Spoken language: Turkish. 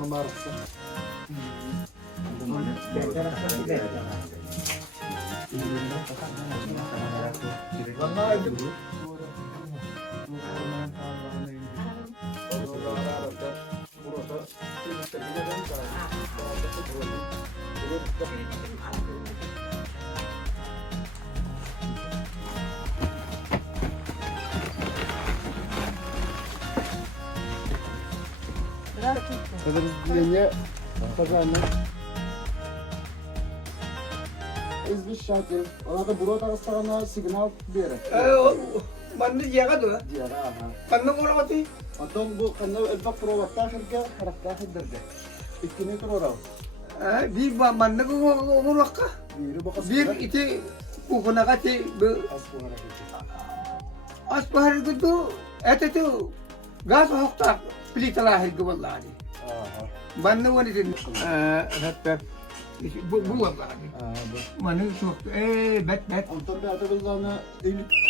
yolun varsa. Vallahi Подразделение пожарных. İzmiş şarkı. Ona da burada sana signal verir. Ben de yağdı. Diğer aha. Ben de ona batı. Ondan bu kanal elbak provakta şirke harakta hıdırdı. İkini kırora. Bir ben de onu vakka. Biri bakası. Bir iti ukuna kati bu Asbuna asbahar gudu ete tu gaz hokta plita lahir gu vallahi. Aha. Ben de onu dedim. Hatta bu vallahi. Aha bu. Manı çok bet. Ondan bir adı bildiğine iyilik